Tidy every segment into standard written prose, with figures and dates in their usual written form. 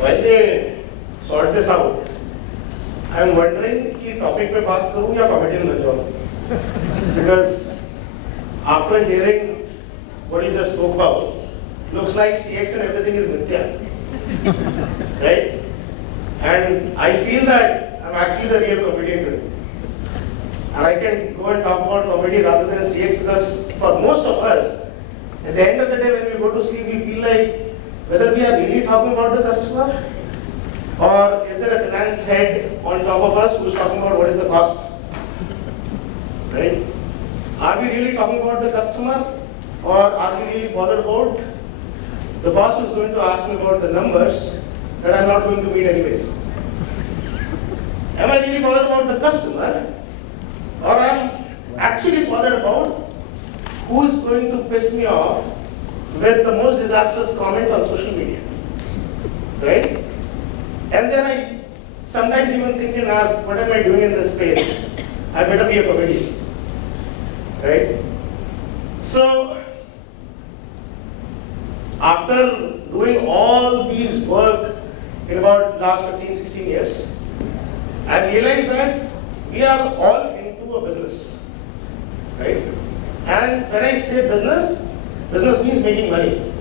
while they sort this out, I am wondering कि topic पे बात करूँ या comedy में लग जाऊँ, because after hearing what you just spoke about, looks like CX and everything is mithya, right? And I feel that I'm actually the real comedian today. And I can go and talk about comedy rather than CX because for most of us, at the end of the day when we go to sleep, we feel like whether we are really talking about the customer or is there a finance head on top of us who's talking about what is the cost, right? Are we really talking about the customer or are we really bothered about the boss who's going to ask me about the numbers that I'm not going to meet anyways? Am I really bothered about the customer or I'm actually bothered about who is going to piss me off with the most disastrous comment on social media, right? And then I sometimes even think and ask, what am I doing in this space? I better be a comedian, right? So, after doing all these work in about last 15, 16 years, I realized that we are all into a business, right? And when I say business, business means making money,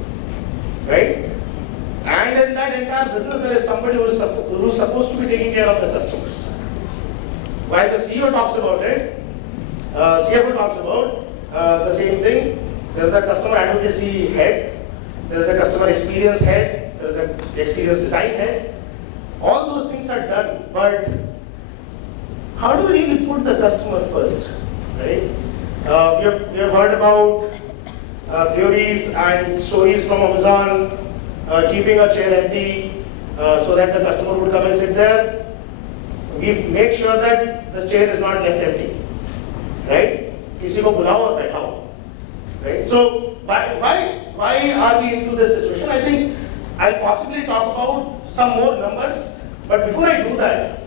right? And in that entire business, there is somebody who is supposed to be taking care of the customers. While the CEO talks about it, CFO talks about the same thing. There is a customer advocacy head, there is a customer experience head, there is an experience design head. All those things are done, but how do we really put the customer first, right? We have heard about theories and stories from Amazon, keeping a chair empty so that the customer would come and sit there. We make sure that the chair is not left empty, right? किसी को बुलाओ और बैठाओ, right? So why are we into this situation? I think I'll possibly talk about some more numbers, but before I do that,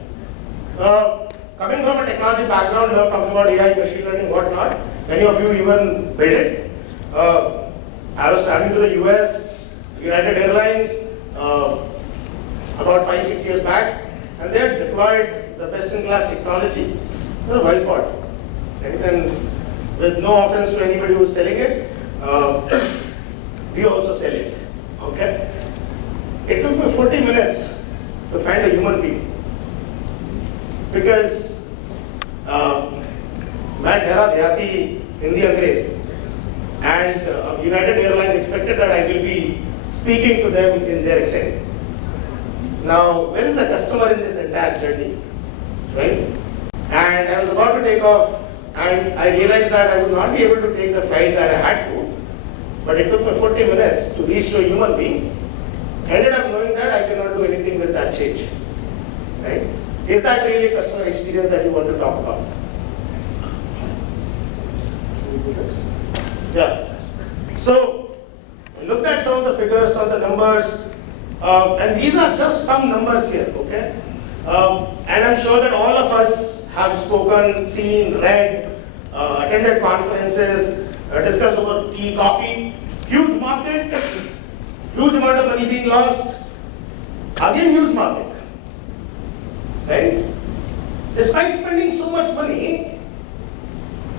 coming from a technology background, you are talking about AI, machine learning, whatnot. Many of you even build it. I was traveling to the US, United Airlines, about 5-6 years back, and they had deployed the best-in-class technology, voice bot, right? And with no offense to anybody who's selling it, we also sell it. Okay? It took me 40 minutes to find a human being because मैं ठहरा देहाती हिंदी अंग्रेज and United Airlines expected that I will be speaking to them in their accent. Now, where is the customer in this entire journey, right? And I was about to take off and I realized that I would not be able to take the flight that I had to, but it took me 40 minutes to reach to a human being. Ended up knowing that I cannot do anything with that change, right? Is that really customer experience that you want to talk about? Yeah. So, we looked at some of the figures, some of the numbers, and these are just some numbers here, okay? And I'm sure that all of us have spoken, seen, read, attended conferences, discussed over tea, coffee. Huge market, huge amount of money being lost. Again, huge market, right? Despite spending so much money,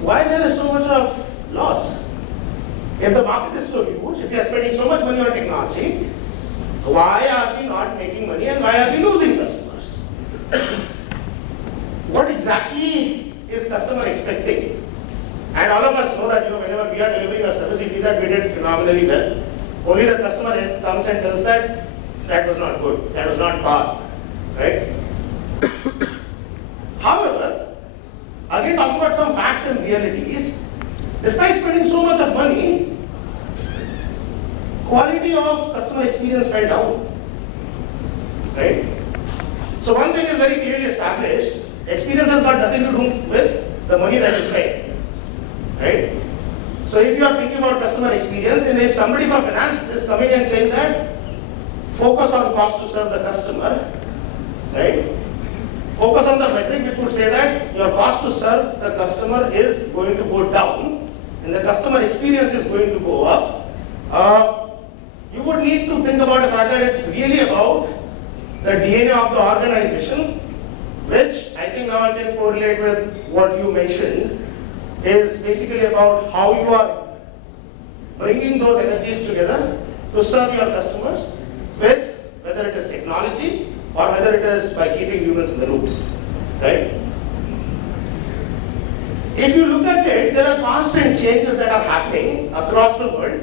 why there is so much of loss? If the market is so huge, if you are spending so much money on technology, why are we not making money and why are we losing customers? What exactly is customer expecting? And all of us know that whenever we are delivering a service, we feel that we did phenomenally well. Only the customer comes and tells that that was not good, that was not par, right? However, again talking about some facts and realities, despite spending so much of money, quality of customer experience fell down, right? So one thing is very clearly established, experience has got nothing to do with the money that you spend, right? So if you are thinking about customer experience, and if somebody from finance is coming and saying that, focus on cost to serve the customer, right? Focus on the metric which would say that your cost to serve the customer is going to go down and the customer experience is going to go up. You would need to think about the fact that it's really about the DNA of the organization, which I think now I can correlate with what you mentioned, is basically about how you are bringing those energies together to serve your customers with whether it is technology or whether it is by keeping humans in the loop, right? If you look at it, there are constant changes that are happening across the world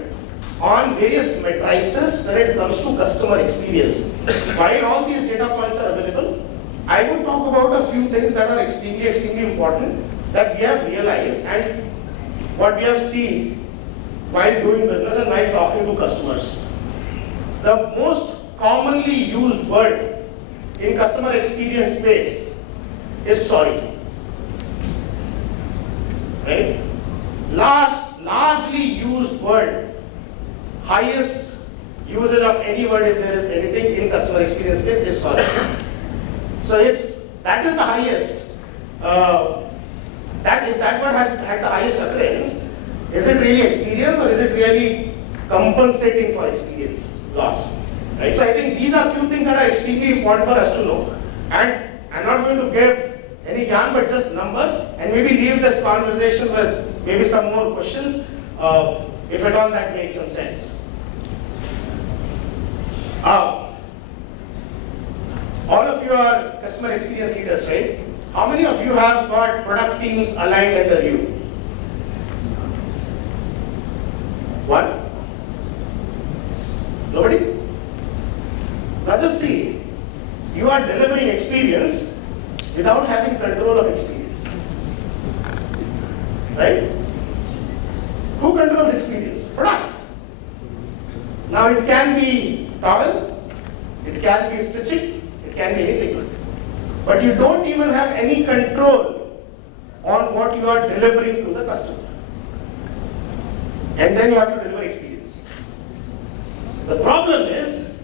on various matrices when it comes to customer experience. While all these data points are available, I would talk about a few things that are extremely important that we have realized and what we have seen while doing business and while talking to customers. The most commonly used word in customer experience space is sorry. Right? Largely used word, highest usage of any word if there is anything in customer experience space is sorry. So if that is the highest, if that word had the highest occurrence, is it really experience or is it really compensating for experience loss? Right? So I think these are few things that are extremely important for us to know. And I'm not going to give any yarn, but just numbers, and maybe leave this conversation with maybe some more questions, if at all that makes some sense. All of you are customer experience leaders, right? How many of you have got product teams aligned under you? One? Nobody? Now just see, you are delivering experience without having control of experience. Right? Who controls experience? Product. Now it can be towel, it can be stitching, it can be anything. But you don't even have any control on what you are delivering to the customer. And then you have to deliver experience. The problem is,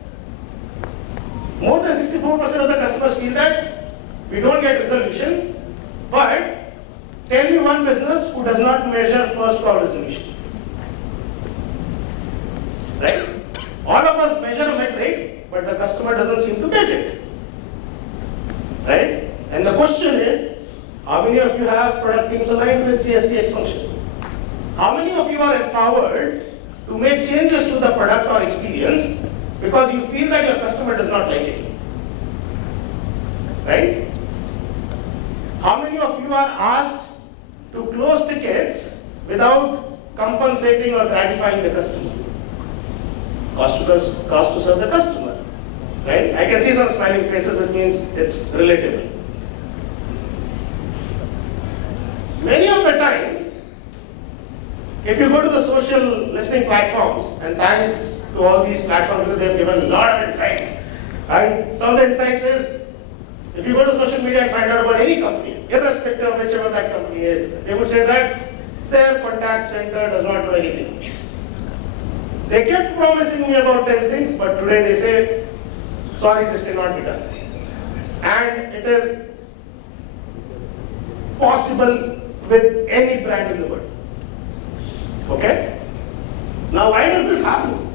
more than 64% of the customers feel that we don't get resolution, but tell me one business who does not measure first call resolution. Right? All of us measure a metric, but the customer doesn't seem to get it. Right? And the question is, how many of you have product teams aligned with CSCX function? How many of you are empowered to make changes to the product or experience because you feel that your customer does not like it? Right? How many of you are asked to close tickets without compensating or gratifying the customer? Cost to serve the customer. Right? I can see some smiling faces, which means it's relatable. Many of the times, if you go to the social listening platforms, and thanks to all these platforms because they've given a lot of insights, and some of the insights is, if you go to social media and find out about any company, irrespective of whichever that company is, they would say that their contact center does not do anything. They kept promising me about 10 things, but today they say, sorry, this cannot be done. And it is possible with any brand in the world. Okay? Now, why does this happen?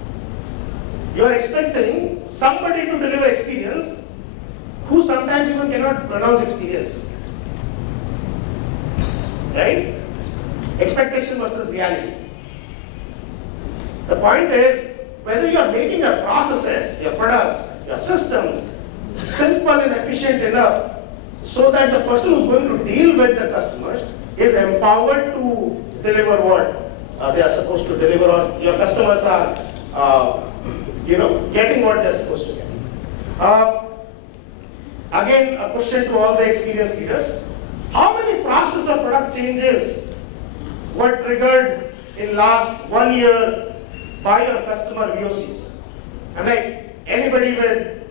You are expecting somebody to deliver experience who sometimes even cannot pronounce experience. Right? Expectation versus reality. The point is, whether you are making your processes, your products, your systems simple and efficient enough so that the person who's going to deal with the customers is empowered to deliver what they are supposed to deliver, or your customers are getting what they're supposed to get. Again, a question to all the experienced leaders. How many process or product changes were triggered in last 1 year by your customer VOCs? I'm like, anybody with,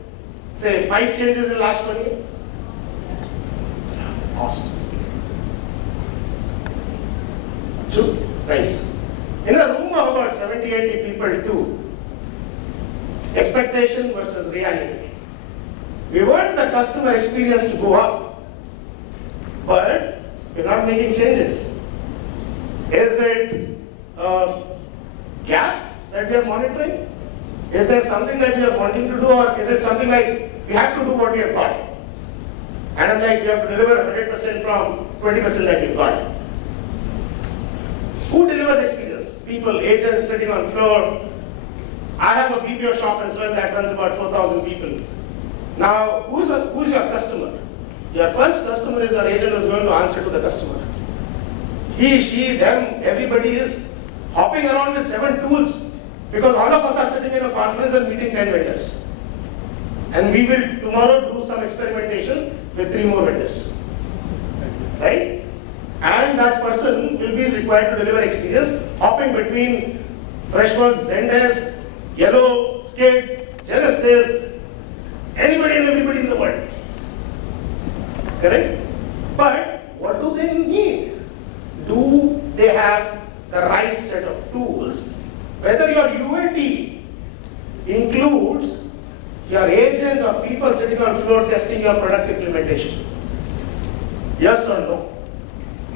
say, 5 changes in last 1 year? Awesome. 2, nice. In a room of about 70, 80 people, 2, expectation versus reality. We want the customer experience to go up, but we're not making changes. Is it a gap that we are monitoring? Is there something that we are wanting to do, or is it something like we have to do what we have got? And I'm like, we have to deliver 100% from 20% that we've got. Who delivers experience? People, agents sitting on floor. I have a BPO shop as well that runs about 4,000 people. Now, who's your customer? Your first customer is your agent who's going to answer to the customer. He, she, them, everybody is hopping around with 7 tools because all of us are sitting in a conference and meeting 10 vendors. And we will tomorrow do some experimentations with 3 more vendors. Right? And that person will be required to deliver experience hopping between Freshworks, Zendesk, Yellow, Skate, Genesis, anybody and everybody in the world. Correct? But what do they need? Do they have the right set of tools? Whether your UAT includes your agents or people sitting on floor testing your product implementation. Yes or no?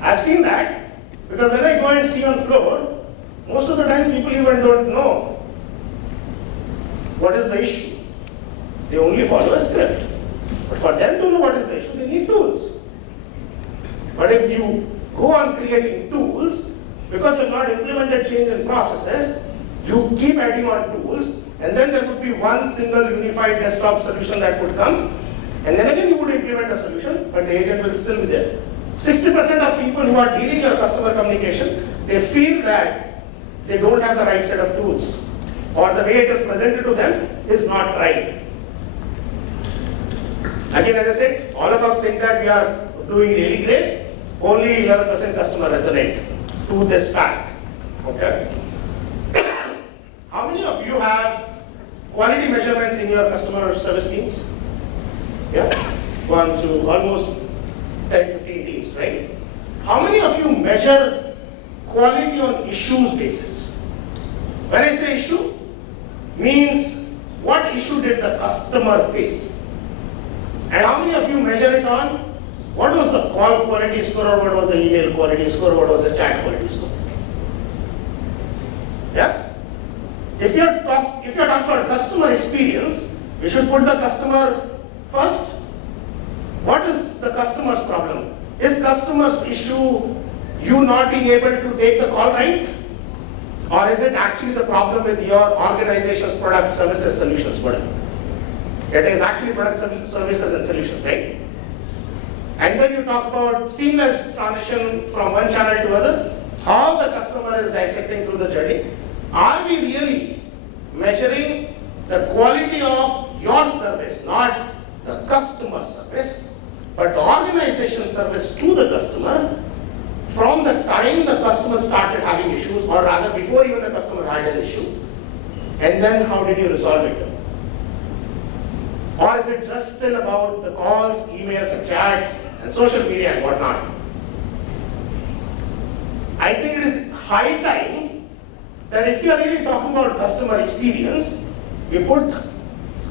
I've seen that because when I go and see on floor, most of the times people even don't know what is the issue. They only follow a script. But for them to know what is the issue, they need tools. But if you go on creating tools, because you've not implemented change in processes, you keep adding on tools, and then there would be one single unified desktop solution that would come, and then again you would implement a solution, but the agent will still be there. 60% of people who are dealing your customer communication, they feel that they don't have the right set of tools, or the way it is presented to them is not right. Again, as I said, all of us think that we are doing really great. Only 11% customer resonate to this fact. Okay. How many of you have quality measurements in your customer service teams? Yeah, 1 to almost 10, 15 teams, right? How many of you measure quality on issues basis? When I say issue, means what issue did the customer face? And how many of you measure it on what was the call quality score, or what was the email quality score, or what was the chat quality score? Yeah? If you're talking about customer experience, you should put the customer first. What is the customer's problem? Is customer's issue you not being able to take the call right? Or is it actually the problem with your organization's product, services, solutions model? It is actually product, services, and solutions, right? And then you talk about seamless transition from one channel to other, how the customer is dissecting through the journey. Are we really measuring the quality of your service, not the customer service, but the organization service to the customer from the time the customer started having issues, or rather before even the customer had an issue, and then how did you resolve it? Or is it just still about the calls, emails, and chats, and social media and whatnot? I think it is high time that if you are really talking about customer experience, we put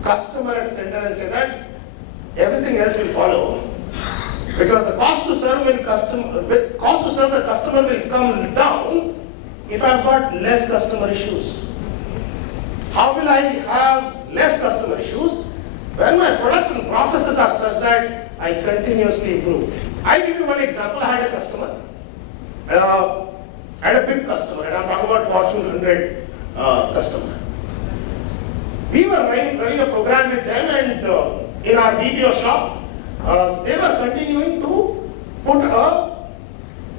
customer at center and say that everything else will follow. Because the cost to serve the customer will come down if I've got less customer issues. How will I have less customer issues? When my product and processes are such that I continuously improve. I'll give you one example. I had a customer, I had a big customer, and I'm talking about Fortune 100 customer. We were running a program with them, and in our BPO shop, they were continuing to put a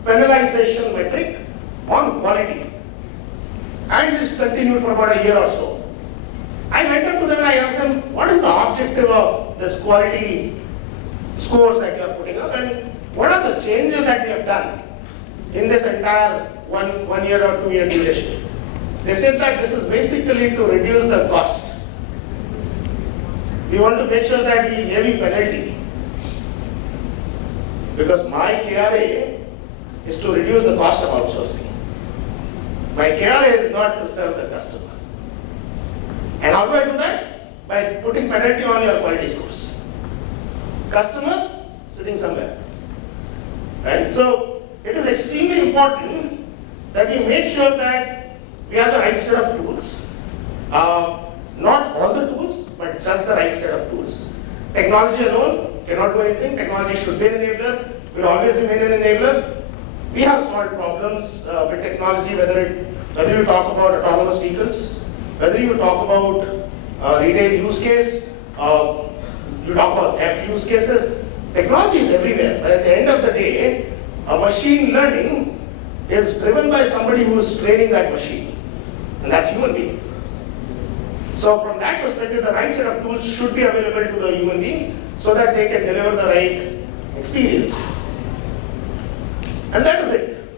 penalization metric on quality. And this continued for about a year or so. I went up to them and I asked them, what is the objective of this quality scores that you are putting up, and what are the changes that we have done in this entire one year or 2 year duration? They said that this is basically to reduce the cost. We want to make sure that we levy penalty. Because my KRA is to reduce the cost of outsourcing. My KRA is not to serve the customer. And how do I do that? By putting penalty on your quality scores. Customer sitting somewhere. Right? So it is extremely important that we make sure that we have the right set of tools. Not all the tools, but just the right set of tools. Technology alone cannot do anything. Technology should be an enabler, will always remain an enabler. We have solved problems with technology, whether you talk about autonomous vehicles, whether you talk about retail use case, you talk about theft use cases. Technology is everywhere. But at the end of the day, machine learning is driven by somebody who is training that machine, and that's human being. So from that perspective, the right set of tools should be available to the human beings so that they can deliver the right experience. And that is it.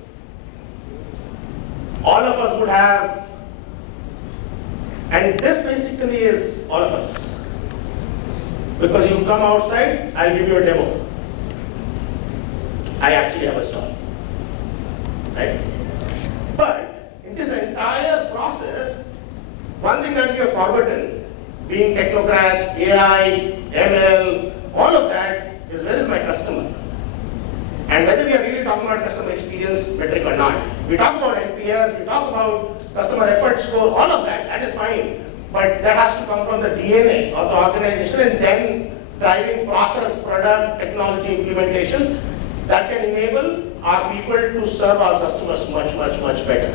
All of us would have, and this basically is all of us. Because you come outside, I'll give you a demo. I actually have a stall. Right? But in this entire process, one thing that we have forgotten, being technocrats, AI, ML, all of that, is where is my customer? And whether we are really talking about customer experience metric or not. We talk about NPS, we talk about customer effort score, all of that, that is fine. But that has to come from the DNA of the organization and then driving process, product, technology implementations that can enable our people to serve our customers much, much, much better.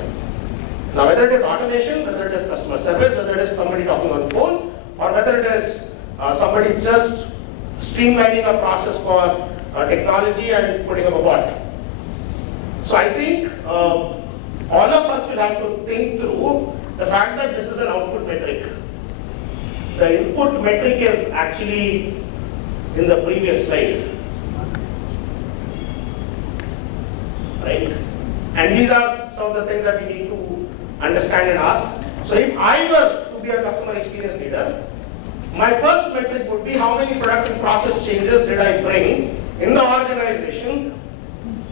Now, whether it is automation, whether it is customer service, whether it is somebody talking on phone, or whether it is somebody just streamlining a process for technology and putting up a bot. So I think all of us will have to think through the fact that this is an output metric. The input metric is actually in the previous slide. Right? And these are some of the things that we need to understand and ask. So if I were to be a customer experience leader, my first metric would be how many product and process changes did I bring in the organization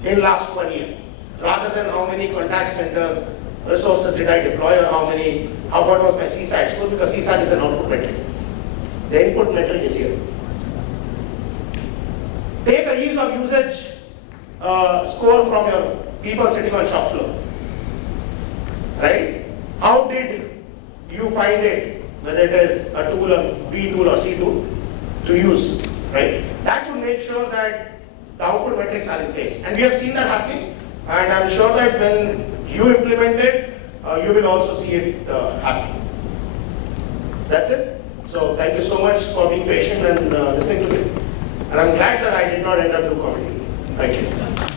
in last 1 year, rather than how many contact center resources did I deploy or what was my CSAT score, because CSAT is an output metric. The input metric is here. Take a ease of usage score from your people sitting on shop floor. Right? How did you find it, whether it is a tool or B tool or C tool, to use? Right? That will make sure that the output metrics are in place. And we have seen that happening, and I'm sure that when you implement it, you will also see it happening. That's it. So thank you so much for being patient and listening to me. And I'm glad that I did not end up doing comedy. Thank you.